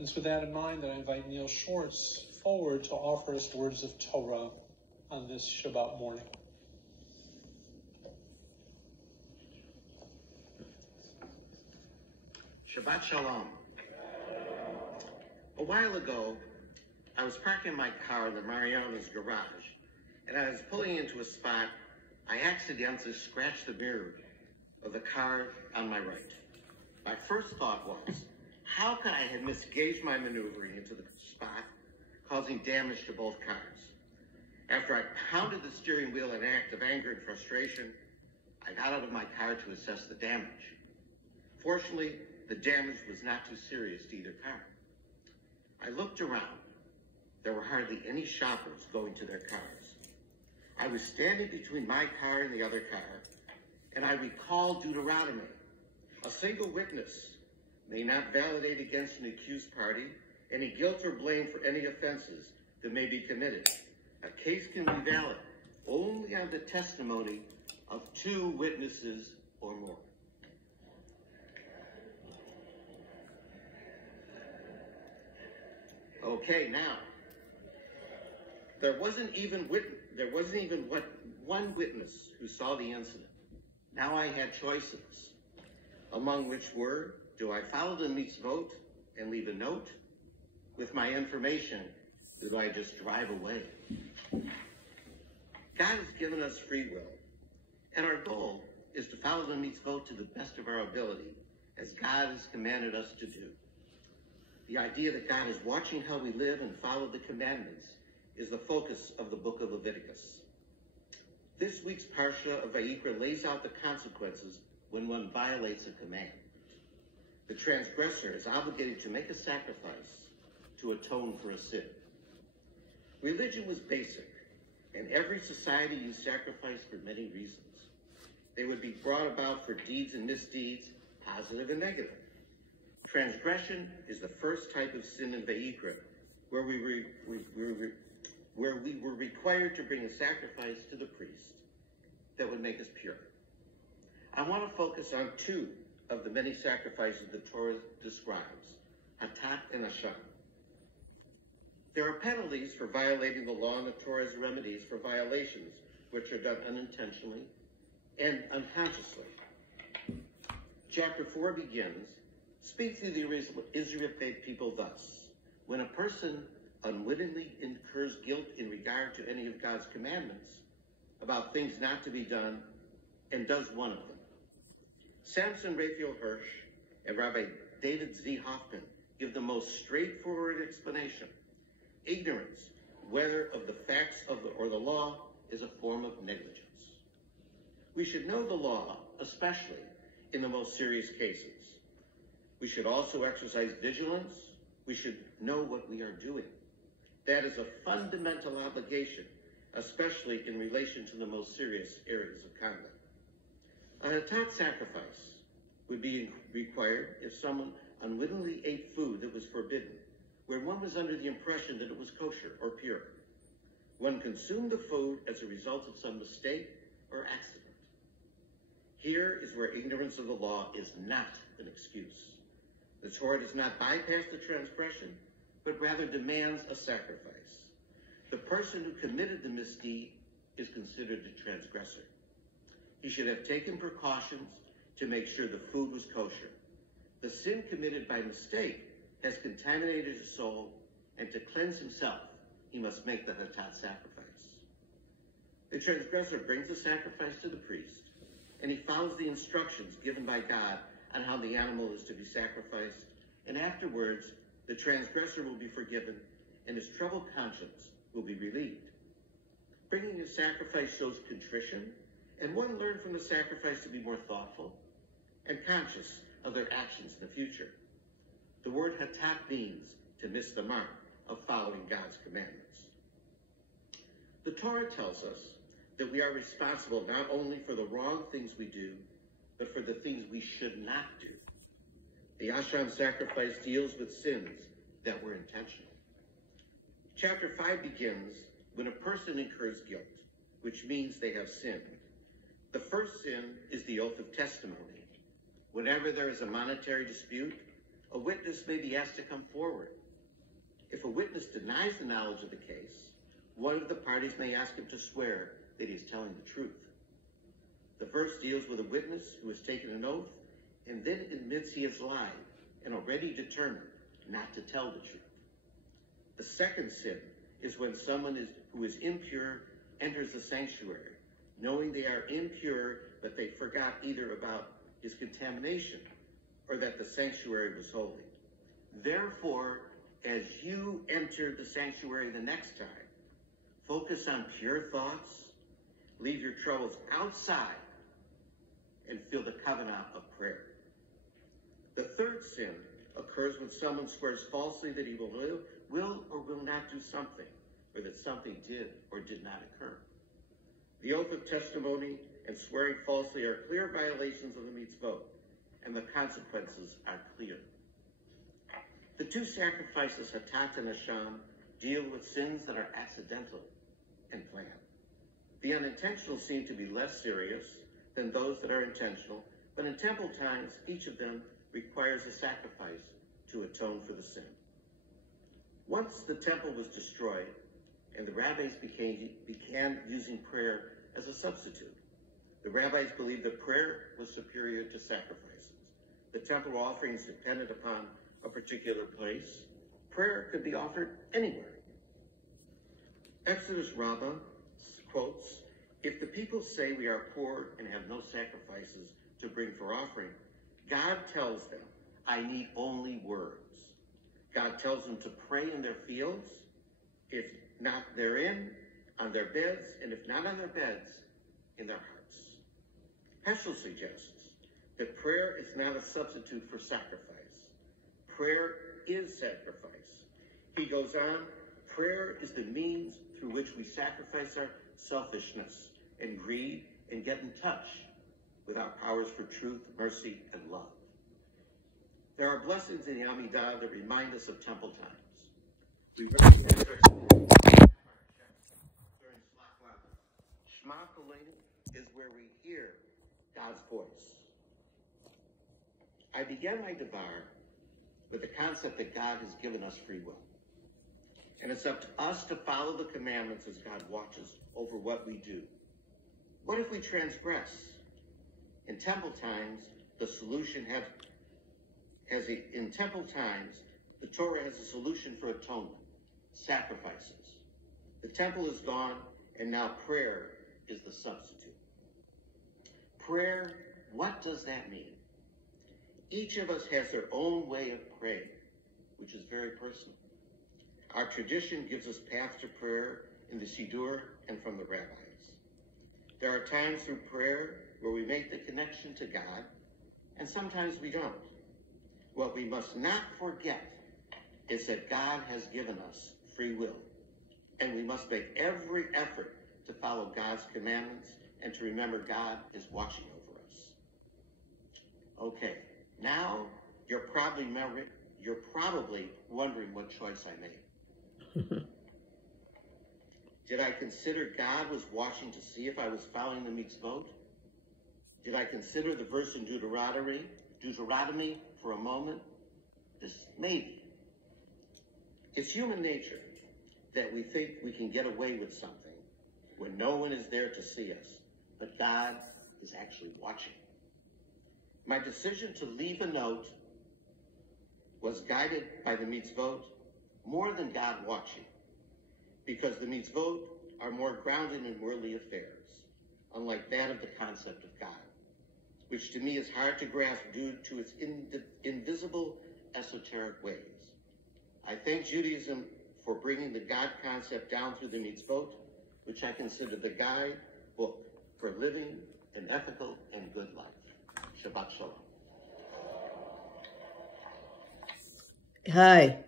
And it's with that in mind that I invite Neil Schwartz forward to offer us words of Torah on this Shabbat morning. Shabbat Shalom. A while ago, I was parking my car in the Mariana's garage, and I was pulling into a spot. I accidentally scratched the mirror of the car on my right. My first thought was, how could I have misgauged my maneuvering into the spot, causing damage to both cars? After I pounded the steering wheel in an act of anger and frustration, I got out of my car to assess the damage. Fortunately, the damage was not too serious to either car. I looked around. There were hardly any shoppers going to their cars. I was standing between my car and the other car, and I recalled Deuteronomy. A single witness may not validate against an accused party any guilt or blame for any offenses that may be committed. A case can be valid only on the testimony of 2 witnesses or more. Okay, now, there wasn't even one witness who saw the incident. Now I had choices, among which were, do I follow the mitzvot and leave a note with my information, or do I just drive away? God has given us free will, and our goal is to follow the mitzvot to the best of our ability, as God has commanded us to do. The idea that God is watching how we live and follow the commandments is the focus of the book of Leviticus. This week's Parsha of Vayikra lays out the consequences when one violates a command. The transgressor is obligated to make a sacrifice to atone for a sin. Religion was basic, and every society used sacrifice for many reasons. They would be brought about for deeds and misdeeds, positive and negative. Transgression is the first type of sin in Vayikra, where we were required to bring a sacrifice to the priest that would make us pure. I want to focus on 2 of the many sacrifices the Torah describes, Hatat and Asham. There are penalties for violating the law, and the Torah's remedies for violations which are done unintentionally and unconsciously. Chapter 4 begins, speak to the Israel people thus. When a person unwittingly incurs guilt in regard to any of God's commandments about things not to be done and does one of them. Samson Raphael Hirsch and Rabbi David Z. Hoffman give the most straightforward explanation. Ignorance, whether of the facts or the law, is a form of negligence. We should know the law, especially in the most serious cases. We should also exercise vigilance. We should know what we are doing. That is a fundamental obligation, especially in relation to the most serious areas of conduct. A hatat sacrifice would be required if someone unwittingly ate food that was forbidden, where one was under the impression that it was kosher or pure. One consumed the food as a result of some mistake or accident. Here is where ignorance of the law is not an excuse. The Torah does not bypass the transgression, but rather demands a sacrifice. The person who committed the misdeed is considered a transgressor. He should have taken precautions to make sure the food was kosher. The sin committed by mistake has contaminated his soul, and to cleanse himself, he must make the hatat sacrifice. The transgressor brings the sacrifice to the priest, and he follows the instructions given by God on how the animal is to be sacrificed, and afterwards, the transgressor will be forgiven, and his troubled conscience will be relieved. Bringing a sacrifice shows contrition, and one learned from the sacrifice to be more thoughtful and conscious of their actions in the future. The word hatat means to miss the mark of following God's commandments. The Torah tells us that we are responsible not only for the wrong things we do, but for the things we should not do. The Asham sacrifice deals with sins that were intentional. Chapter 5 begins when a person incurs guilt, which means they have sinned. The first sin is the oath of testimony. Whenever there is a monetary dispute, a witness may be asked to come forward. If a witness denies the knowledge of the case, one of the parties may ask him to swear that he is telling the truth. The verse deals with a witness who has taken an oath and then admits he has lied and already determined not to tell the truth. The second sin is when someone who is impure enters the sanctuary, knowing they are impure, but they forgot either about his contamination or that the sanctuary was holy. Therefore, as you enter the sanctuary the next time, focus on pure thoughts, leave your troubles outside, and feel the covenant of prayer. The third sin occurs when someone swears falsely that he will or will not do something, or that something did or did not occur. The oath of testimony and swearing falsely are clear violations of the mitzvot, and the consequences are clear. The two sacrifices, Hatat and Hasham, deal with sins that are accidental and planned. The unintentional seem to be less serious than those that are intentional, but in temple times, each of them requires a sacrifice to atone for the sin. Once the temple was destroyed, and the rabbis began using prayer as a substitute. The rabbis believed that prayer was superior to sacrifices. The temple offerings depended upon a particular place. Prayer could be offered anywhere. Exodus Rabbah quotes, "If the people say we are poor and have no sacrifices to bring for offering, God tells them, I need only words. God tells them to pray in their fields, if not therein, on their beds, and if not on their beds, in their hearts." Heschel suggests that prayer is not a substitute for sacrifice. Prayer is sacrifice. He goes on, prayer is the means through which we sacrifice our selfishness and greed and get in touch with our powers for truth, mercy, and love. There are blessings in the Amidah that remind us of temple times. We recognize our during Shema Kolenu is where we hear God's voice. I began my Dvar with the concept that God has given us free will. And it's up to us to follow the commandments as God watches over what we do. What if we transgress? In temple times, the Torah has a solution for atonement, sacrifices. The temple is gone, and now prayer is the substitute. Prayer, what does that mean? Each of us has their own way of praying, which is very personal. Our tradition gives us paths to prayer in the Siddur and from the rabbis. There are times through prayer where we make the connection to God, and sometimes we don't. What we must not forget is that God has given us free will, and we must make every effort to follow God's commandments and to remember God is watching over us. Okay, now you're probably wondering what choice I made. Did I consider God was watching to see if I was following the mitzvot? Did I consider the verse in Deuteronomy for a moment? Maybe. It's human nature that we think we can get away with something when no one is there to see us, but God is actually watching. My decision to leave a note was guided by the mitzvot more than God watching, because the mitzvot are more grounded in worldly affairs, unlike that of the concept of God, which to me is hard to grasp due to its invisible esoteric ways. I thank Judaism for bringing the God concept down through the mitzvot, which I consider the guide book for living an ethical and good life. Shabbat Shalom. Hi.